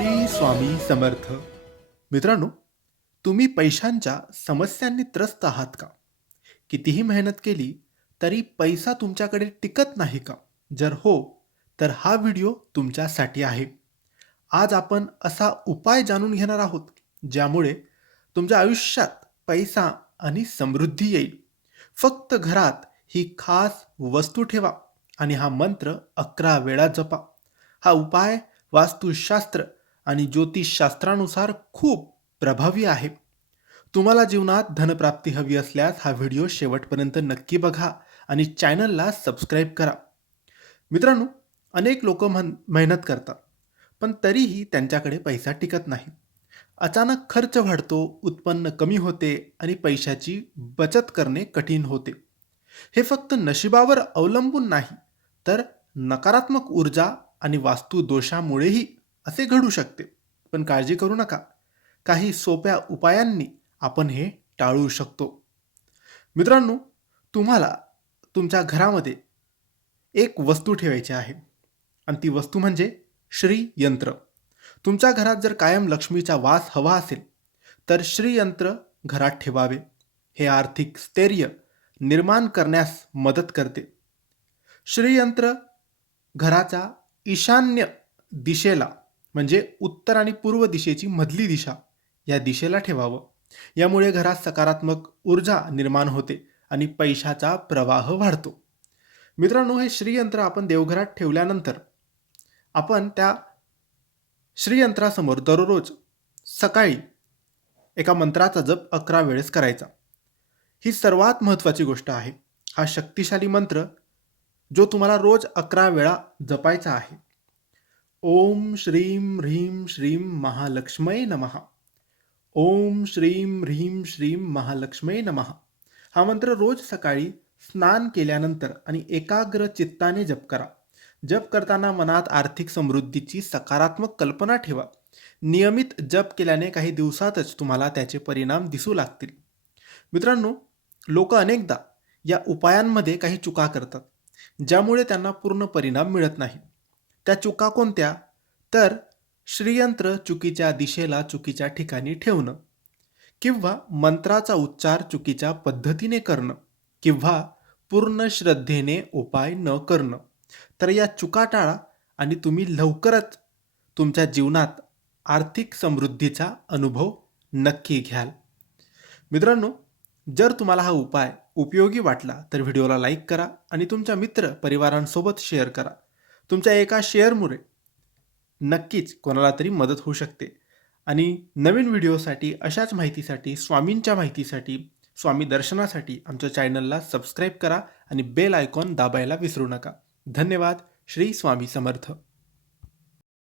स्वामी समर्थ. मित्रांनो तुम्ही पैशांच्या समस्यांनी त्रस्त आहात का? कितीही मेहनत केली तरी पैसा तुमच्याकडे टिकत नाही का? जर हो तर हा व्हिडिओ तुमच्यासाठी आहे. आज आपण असा उपाय जाणून घेणार आहोत ज्यामुळे तुमच्या आयुष्यात पैसा आणि समृद्धी येईल. फक्त घरात ही खास वस्तू ठेवा आणि हा मंत्र अकरा वेळा जपा. हा उपाय वास्तुशास्त्र आणि ज्योतिषशास्त्रानुसार खूप प्रभावी आहे. तुम्हाला जीवनात धनप्राप्ती हवी असल्यास हा व्हिडिओ शेवटपर्यंत नक्की बघा आणि चॅनलला सबस्क्राईब करा. मित्रांनो अनेक लोक म्हण मेहनत करतात पण तरीही त्यांच्याकडे पैसा टिकत नाही. अचानक खर्च वाढतो उत्पन्न कमी होते आणि पैशाची बचत करणे कठीण होते. हे फक्त नशिबावर अवलंबून नाही तर नकारात्मक ऊर्जा आणि वास्तुदोषामुळेही असे घडू शकते. पण काळजी करू नका. काही सोप्या उपायांनी आपण हे टाळू शकतो. मित्रांनो तुम्हाला तुमच्या घरामध्ये एक वस्तू ठेवायची आहे. आणि ती वस्तू म्हणजे श्रीयंत्र तुमच्या घरात जर कायम लक्ष्मीचा वास हवा असेल तर श्रीयंत्र घरात ठेवावे. हे आर्थिक स्थैर्य निर्माण करण्यास मदत करते. श्रीयंत्र घराच्या ईशान्य दिशेला म्हणजे उत्तर आणि पूर्व दिशेची मधली दिशा या दिशेला ठेवावं. यामुळे घरात सकारात्मक ऊर्जा निर्माण होते आणि पैशाचा प्रवाह वाढतो. मित्रांनो हे श्रीयंत्र आपण देवघरात ठेवल्यानंतर आपण त्या श्रीयंत्रासमोर दररोज सकाळी एका मंत्राचा जप अकरा वेळेस करायचा. ही सर्वात महत्त्वाची गोष्ट आहे. हा शक्तिशाली मंत्र जो तुम्हाला रोज अकरा वेळा जपायचा आहे. ओम श्रीम ह्रीम श्रीम महालक्ष्मय नमहा ओम श्रीम ह्रीम श्रीम महालक्ष्मय नमहा हा मंत्र रोज सकाळी स्नान केल्यानंतर आणि एकाग्र चित्ताने जप करा. जप करताना मनात आर्थिक समृद्धीची सकारात्मक कल्पना ठेवा. नियमित जप केल्याने काही दिवसातच तुम्हाला त्याचे परिणाम दिसू लागतील. मित्रांनो लोक अनेकदा या उपायांमध्ये काही चुका करतात ज्यामुळे त्यांना पूर्ण परिणाम मिळत नाही. त्या चुका कोणत्या? तर श्रीयंत्र चुकीच्या दिशेला चुकीच्या ठिकाणी ठेवणं किंवा मंत्राचा उच्चार चुकीच्या पद्धतीने करणं किंवा पूर्ण श्रद्धेने उपाय न करणं. तर या चुका टाळा आणि तुम्ही लवकरच तुमच्या जीवनात आर्थिक समृद्धीचा अनुभव नक्की घ्याल. मित्रांनो जर तुम्हाला हा उपाय उपयोगी वाटला तर व्हिडिओला लाईक करा आणि तुमच्या मित्र परिवारांसोबत शेअर करा. तुमच्या एका शेअरमुळे नक्कीच कोणाला तरी मदत होऊ शकते. आणि नवीन व्हिडिओसाठी अशाच माहितीसाठी स्वामींच्या माहितीसाठी स्वामी दर्शनासाठी आमच्या चॅनलला सबस्क्राईब करा आणि बेल आयकॉन दाबायला विसरू नका. धन्यवाद. श्री स्वामी समर्थ.